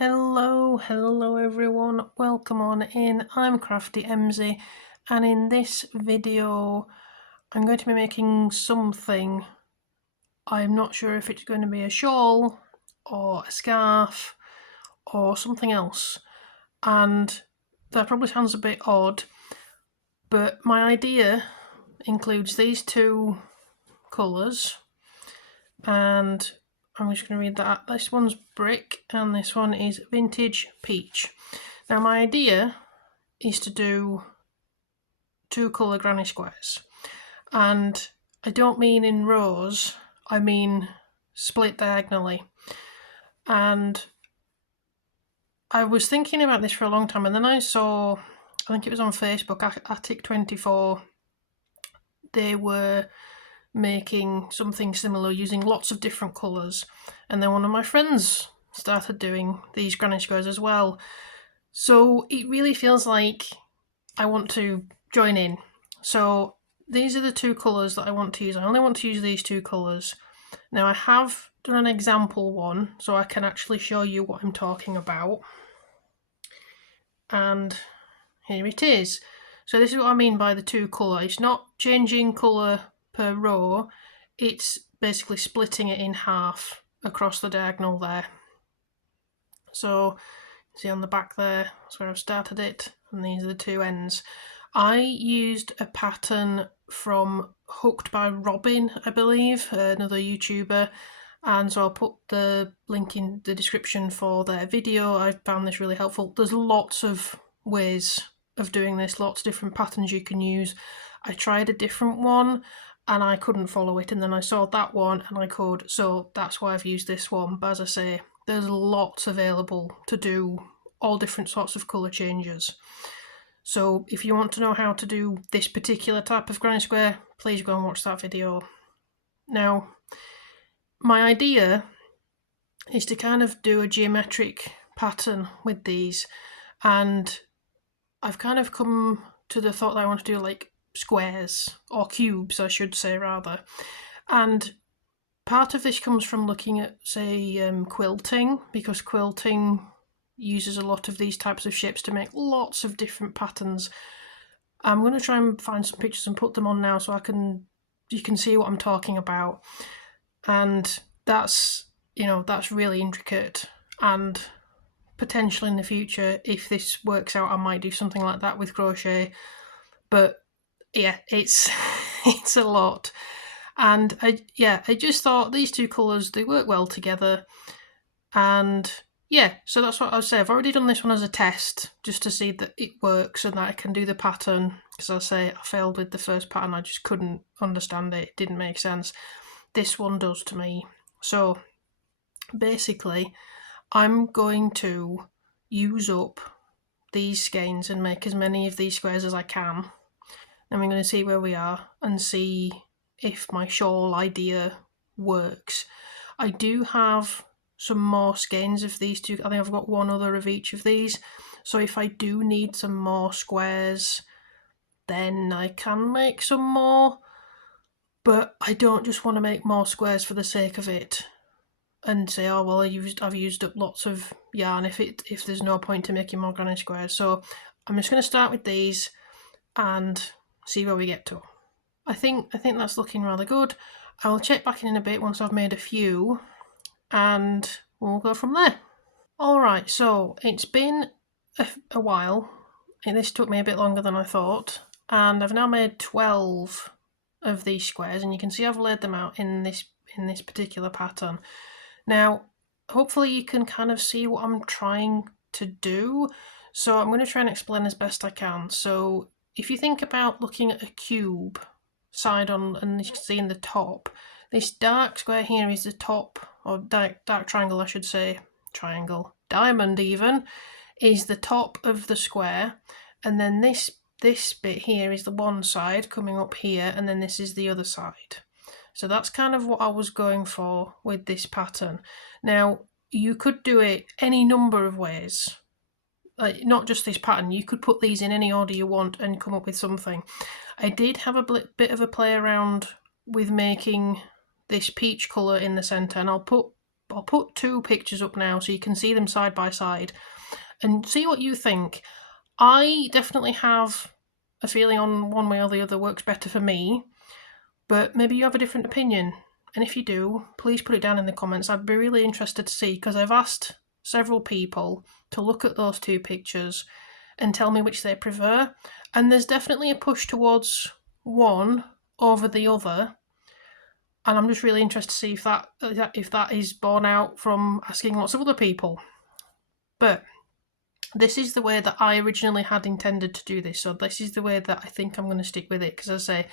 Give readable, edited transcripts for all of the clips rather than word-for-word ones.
Hello everyone, welcome on in. I'm Crafty Emzy, and in this video I'm going to be making something. I'm not sure if it's going to be a shawl or a scarf or something else, and that probably sounds a bit odd, but my idea includes these two colours, and I'm just going to read that. This one's brick and this one is vintage peach. Now my idea is to do two colour granny squares, and I don't mean in rows, I mean split diagonally. And I was thinking about this for a long time, and then I saw, I think it was on Facebook, Attic24, they were making something similar using lots of different colours, and then one of my friends started doing these granny squares as well. So it really feels like I want to join in. So these are the two colours that I want to use. I only want to use these two colours. Now I have done an example one so I can actually show you what I'm talking about. And here it is. So this is what I mean by the two colour. It's not changing colour per row, it's basically splitting it in half across the diagonal there. So see on the back there, that's where I've started it, and these are the two ends. I used a pattern from Hooked by Robin, I believe, another YouTuber, and so I'll put the link in the description for their video. I found this really helpful. There's lots of ways of doing this, lots of different patterns you can use. I tried a different one and I couldn't follow it, and then I saw that one and I could, so that's why I've used this one. But as I say, there's lots available to do all different sorts of colour changes. So if you want to know how to do this particular type of granny square, please go and watch that video. Now, my idea is to kind of do a geometric pattern with these, and I've kind of come to the thought that I want to do like squares, or cubes I should say rather. And part of this comes from looking at, say, quilting, because quilting uses a lot of these types of shapes to make lots of different patterns. I'm going to try and find some pictures and put them on now so you can see what I'm talking about. And that's, that's really intricate, and potentially in the future, if this works out, I might do something like that with crochet. But yeah, it's it's a lot. And I just thought these two colours, they work well together. And yeah, so that's what I would say. I've already done this one as a test, just to see that it works and that I can do the pattern. Because I say I failed with the first pattern, I just couldn't understand it. It didn't make sense. This one does to me. So basically, I'm going to use up these skeins and make as many of these squares as I can. And we're going to see where we are and see if my shawl idea works. I do have some more skeins of these two. I think I've got one other of each of these. So if I do need some more squares, then I can make some more. But I don't just want to make more squares for the sake of it and say, oh well, I've used up lots of yarn if there's no point to making more granny squares. So I'm just going to start with these and see where we get to. I think that's looking rather good. I'll check back in a bit once I've made a few, and we'll go from there. Alright, so it's been a while, and this took me a bit longer than I thought, and I've now made 12 of these squares, and you can see I've laid them out in this particular pattern. Now, hopefully you can kind of see what I'm trying to do, so I'm going to try and explain as best I can. So if you think about looking at a cube side on, and you can see in the top, this dark square here is the top, or dark triangle I should say, diamond even, is the top of the square, and then this bit here is the one side coming up here, and then this is the other side. So that's kind of what I was going for with this pattern. Now, you could do it any number of ways, like not just this pattern. You could put these in any order you want and come up with something. I did have a bit of a play around with making this peach colour in the centre, and I'll put I'll put two pictures up now so you can see them side by side and see what you think. I definitely have a feeling on one way or the other works better for me, but maybe you have a different opinion. And if you do, please put it down in the comments. I'd be really interested to see, because I've asked several people to look at those two pictures and tell me which they prefer. And there's definitely a push towards one over the other. And I'm just really interested to see if that is borne out from asking lots of other people. But this is the way that I originally had intended to do this. So this is the way that I think I'm going to stick with it, because as I say,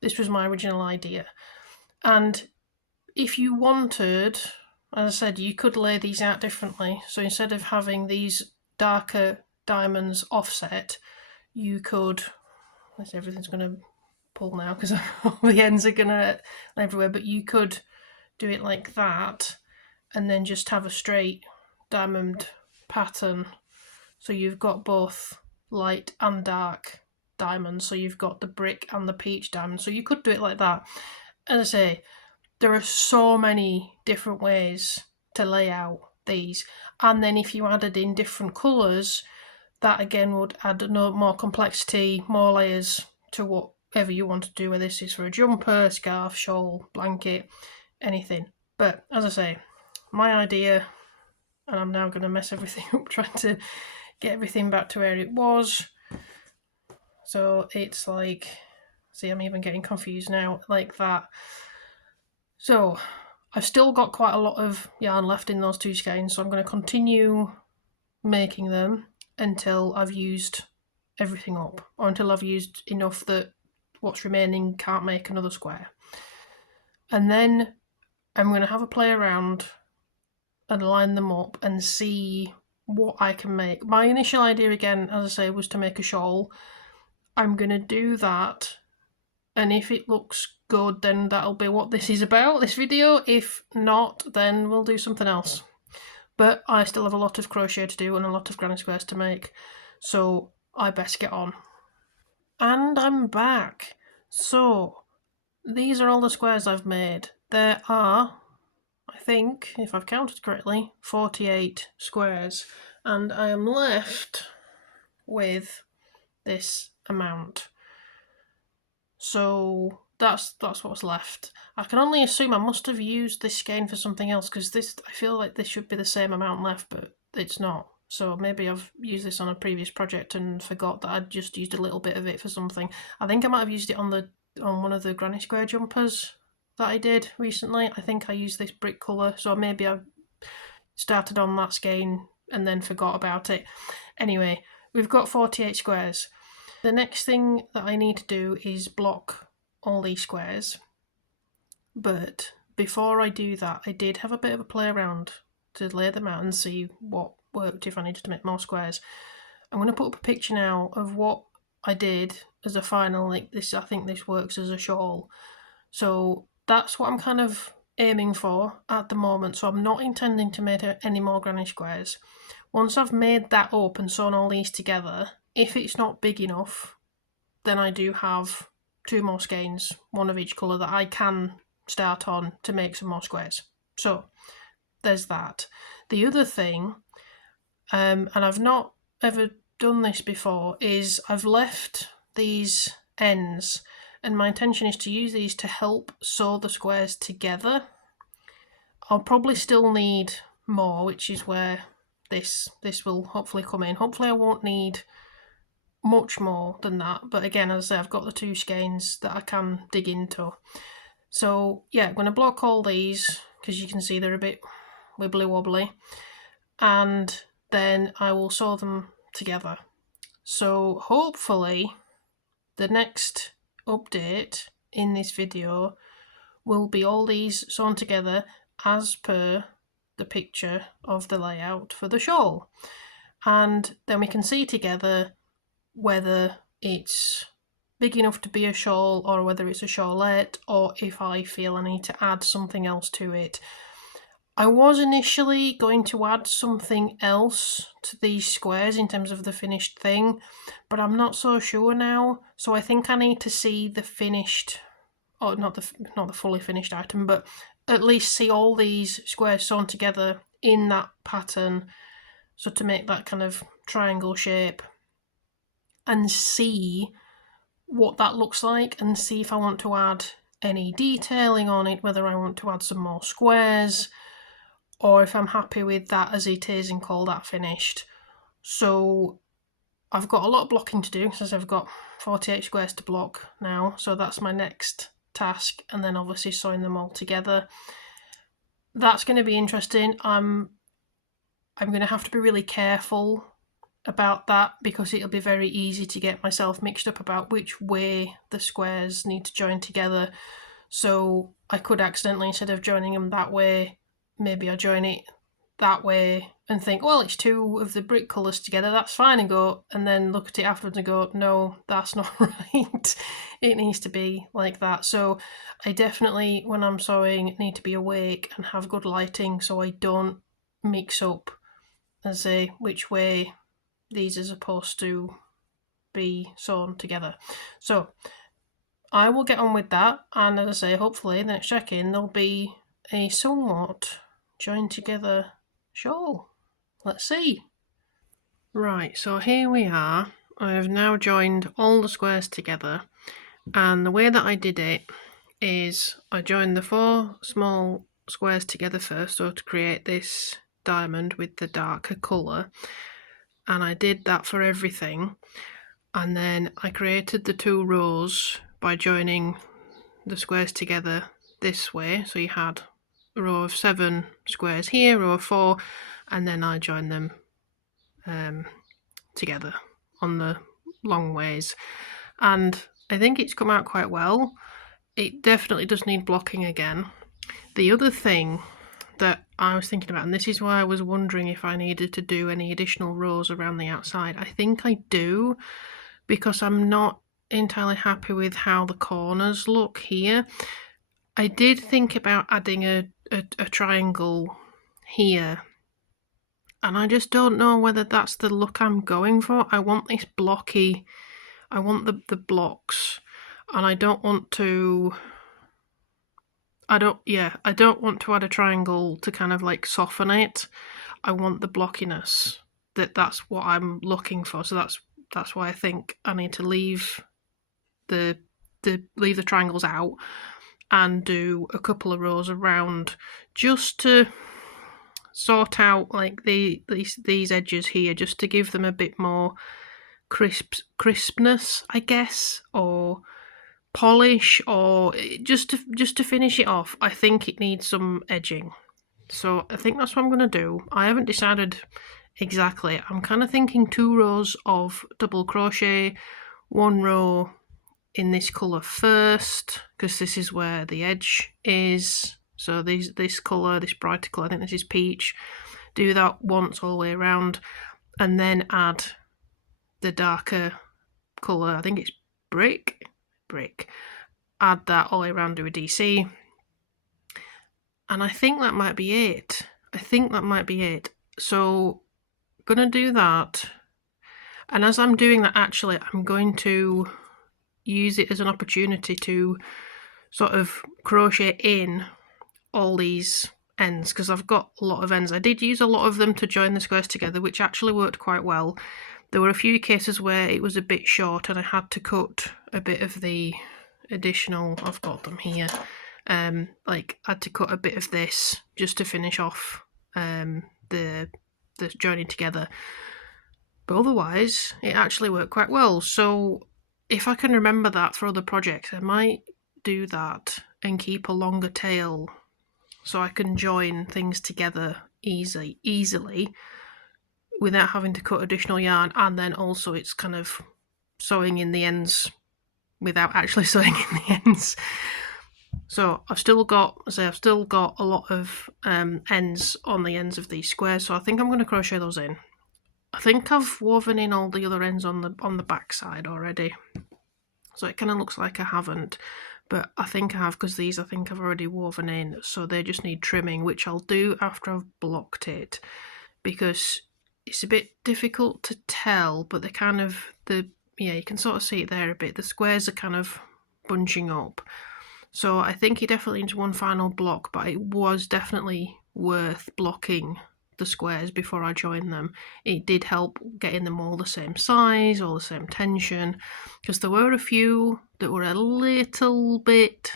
this was my original idea. And if you wanted, as I said, you could lay these out differently. So instead of having these darker diamonds offset, you could, everything's going to pull now because all the ends are going to everywhere, but you could do it like that and then just have a straight diamond pattern. So you've got both light and dark diamonds. So you've got the brick and the peach diamond. So you could do it like that. As I say, there are so many different ways to lay out these. And then if you added in different colours, that again would add more complexity, more layers to whatever you want to do, whether this is for a jumper, scarf, shawl, blanket, anything. But as I say, my idea, and I'm now going to mess everything up trying to get everything back to where it was. So it's like, see, I'm even getting confused now, like that. So I've still got quite a lot of yarn left in those two skeins, so I'm going to continue making them until I've used everything up, or until I've used enough that what's remaining can't make another square. And then I'm going to have a play around and line them up and see what I can make. My initial idea, again, as I say, was to make a shawl. I'm going to do that, and if it looks good, then that'll be what this is about, this video. If not, then we'll do something else. But I still have a lot of crochet to do and a lot of granny squares to make, so I best get on. And I'm back. So these are all the squares I've made. There are, I think, if I've counted correctly, 48 squares, and I am left with this amount. So that's what's left. I can only assume I must have used this skein for something else, because this, I feel like this should be the same amount left, but it's not. So maybe I've used this on a previous project and forgot that I'd just used a little bit of it for something. I think I might have used it on one of the granny square jumpers that I did recently. I think I used this brick colour, so maybe I started on that skein and then forgot about it. Anyway, we've got 48 squares. The next thing that I need to do is block all these squares. But before I do that, I did have a bit of a play around to lay them out and see what worked if I needed to make more squares. I'm going to put up a picture now of what I did as a final, like this. I think this works as a shawl. So that's what I'm kind of aiming for at the moment. So I'm not intending to make any more granny squares. Once I've made that up and sewn all these together, if it's not big enough, then I do have 2 more skeins, one of each colour, that I can start on to make some more squares. So there's that. The other thing, and I've not ever done this before, is I've left these ends, and my intention is to use these to help sew the squares together. I'll probably still need more, which is where this will hopefully come in. Hopefully I won't need much more than that, but again, as I say, I've got the 2 skeins that I can dig into. So yeah, I'm going to block all these because you can see they're a bit wibbly wobbly, and then I will sew them together. So hopefully the next update in this video will be all these sewn together as per the picture of the layout for the shawl, and then we can see together whether it's big enough to be a shawl or whether it's a shawlette, or if I feel I need to add something else to it. I was initially going to add something else to these squares in terms of the finished thing, but I'm not so sure now. So I think I need to see the finished, or not the fully finished item, but at least see all these squares sewn together in that pattern, so to make that kind of triangle shape, and see what that looks like, and see if I want to add any detailing on it, whether I want to add some more squares, or if I'm happy with that as it is and call that finished. So I've got a lot of blocking to do, since I've got 48 squares to block now, so that's my next task, and then obviously sewing them all together. That's going to be interesting. I'm going to have to be really careful about that, because it'll be very easy to get myself mixed up about which way the squares need to join together. So I could accidentally, instead of joining them that way, maybe I join it that way and think, well, it's two of the brick colours together, that's fine, and then look at it afterwards and go, no, that's not right. It needs to be like that. So I definitely, when I'm sewing, need to be awake and have good lighting, so I don't mix up and say which way these are supposed to be sewn together. So I will get on with that, and as I say, hopefully the next check-in there'll be a somewhat joined together shawl. Let's see. Right, so here we are. I have now joined all the squares together, and the way that I did it is I joined the 4 small squares together first, so to create this diamond with the darker colour, and I did that for everything, and then I created the 2 rows by joining the squares together this way. So you had a row of 7 squares here, row of 4, and then I joined them together on the long ways, and I think it's come out quite well. It definitely does need blocking again. The other thing that I was thinking about, and this is why I was wondering if I needed to do any additional rows around the outside. I think I do, because I'm not entirely happy with how the corners look here. I did think about adding a triangle here, and I just don't know whether that's the look I'm going for. I want this blocky, I want the blocks, and I don't want to add a triangle to kind of like soften it. I want the blockiness. That's what I'm looking for. So that's why I think I need to leave the triangles out and do a couple of rows around, just to sort out like these edges here, just to give them a bit more crispness, I guess, or polish, or just to finish it off. I think it needs some edging, so I think that's what I'm going to do. I haven't decided exactly. I'm kind of thinking 2 rows of double crochet, 1 row in this colour first, because this is where the edge is. So this colour, this brighter colour, I think this is peach. Do that once all the way around, and then add the darker colour, I think it's brick. Add that all the way around, do a DC. And I think that might be it. So gonna do that. And as I'm doing that, actually, I'm going to use it as an opportunity to sort of crochet in all these ends, because I've got a lot of ends. I did use a lot of them to join the squares together, which actually worked quite well. There were a few cases where it was a bit short and I had to cut a bit of the additional, I've got them here, like I had to cut a bit of this just to finish off the joining together. But otherwise, it actually worked quite well. So if I can remember that for other projects, I might do that and keep a longer tail so I can join things together easily without having to cut additional yarn, and then also it's kind of sewing in the ends without actually sewing in the ends. So I've still got a lot of ends on the ends of these squares, so I think I'm going to crochet those in. I think I've woven in all the other ends on the back side already, so it kind of looks like I haven't, but I think I have, because these I think I've already woven in, so they just need trimming, which I'll do after I've blocked it, because it's a bit difficult to tell, but they kind of, you can sort of see it there a bit. The squares are kind of bunching up, So I think it definitely needs one final block, but it was definitely worth blocking the squares before I joined them. It did help getting them all the same size, all the same tension, because there were a few that were a little bit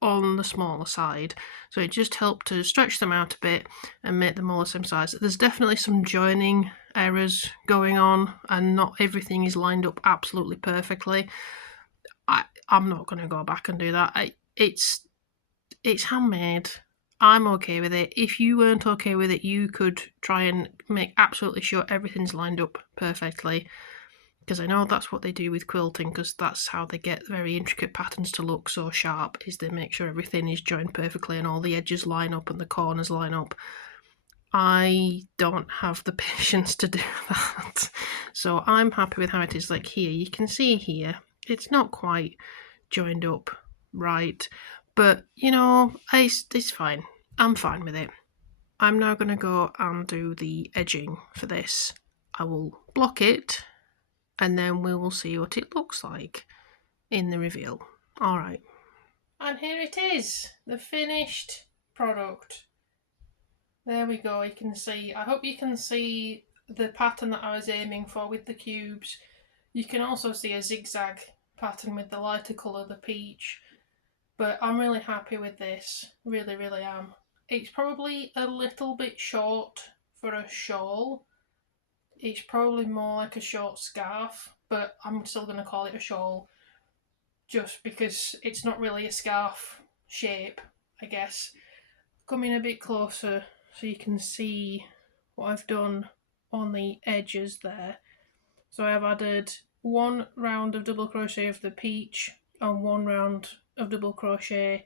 on the smaller side, so it just helped to stretch them out a bit and make them all the same size. There's definitely some joining errors going on, and not everything is lined up absolutely perfectly. I'm not going to go back and do that. It's handmade. I'm okay with it. If you weren't okay with it, you could try and make absolutely sure everything's lined up perfectly, because I know that's what they do with quilting, because that's how they get very intricate patterns to look so sharp, is they make sure everything is joined perfectly and all the edges line up and the corners line up. I don't have the patience to do that, so I'm happy with how it is. Like here, you can see here, it's not quite joined up right, but you know, it's fine. I'm fine with it. I'm now going to go and do the edging for this. I will block it and then we will see what it looks like in the reveal. Alright. And here it is, the finished product. There we go, you can see. I hope you can see the pattern that I was aiming for with the cubes. You can also see a zigzag pattern with the lighter colour, the peach. But I'm really happy with this, really, really am. It's probably a little bit short for a shawl. It's probably more like a short scarf, but I'm still going to call it a shawl just because it's not really a scarf shape, I guess. Coming a bit closer so you can see what I've done on the edges there. So I've added one round of double crochet of the peach and one round of double crochet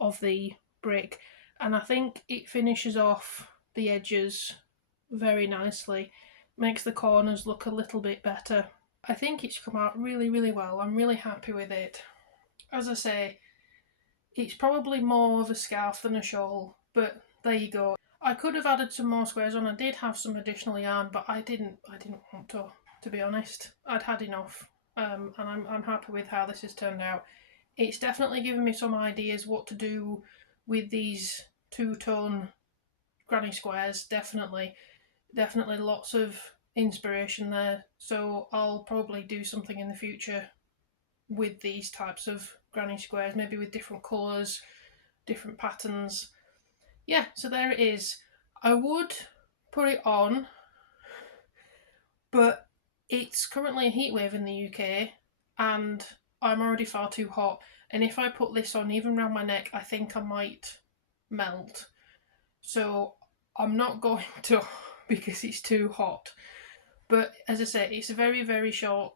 of the brick, and I think it finishes off the edges very nicely, makes the corners look a little bit better. I think it's come out really, really well. I'm really happy with it. As I say, it's probably more of a scarf than a shawl, but there you go. I could have added some more squares on. I did have some additional yarn, but I didn't want to be honest. I'd had enough, and I'm happy with how this has turned out. It's definitely given me some ideas what to do with these two-tone granny squares. Definitely lots of inspiration there. So I'll probably do something in the future with these types of granny squares, maybe with different colours, different patterns. Yeah, so there it is. I would put it on, but it's currently a heatwave in the UK and I'm already far too hot. And if I put this on even around my neck, I think I might melt. So I'm not going to because it's too hot. But as I say, it's a very, very short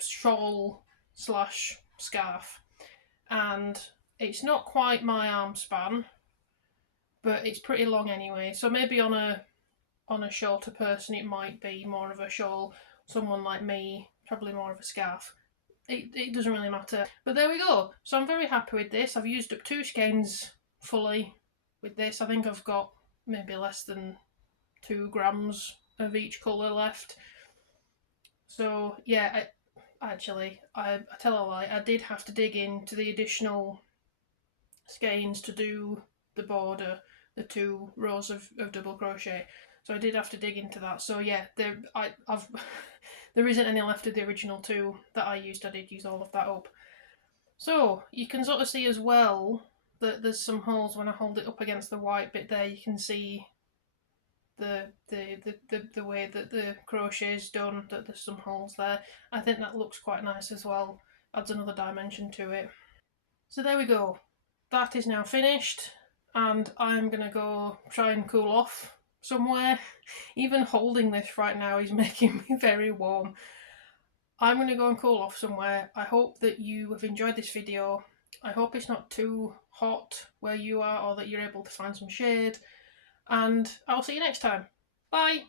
shawl slash scarf. And it's not quite my arm span, but it's pretty long anyway. So maybe on a shorter person it might be more of a shawl. Someone like me, probably more of a scarf. It doesn't really matter. But there we go. So I'm very happy with this. I've used up 2 skeins fully with this. I think I've got maybe less than 2 grams of each colour left. So yeah, I tell a lie, I did have to dig into the additional skeins to do the border, the 2 rows of double crochet. So I did have to dig into that. So yeah, I've there isn't any left of the original 2 that I used. I did use all of that up. So you can sort of see as well that there's some holes when I hold it up against the white bit there. You can see the way that the crochet is done, that there's some holes there. I think that looks quite nice as well. Adds another dimension to it. So there we go. That is now finished and I'm gonna go try and cool off somewhere. Even holding this right now is making me very warm. I'm gonna go and cool off somewhere. I hope that you have enjoyed this video. I hope it's not too hot where you are, or that you're able to find some shade, and I'll see you next time. Bye!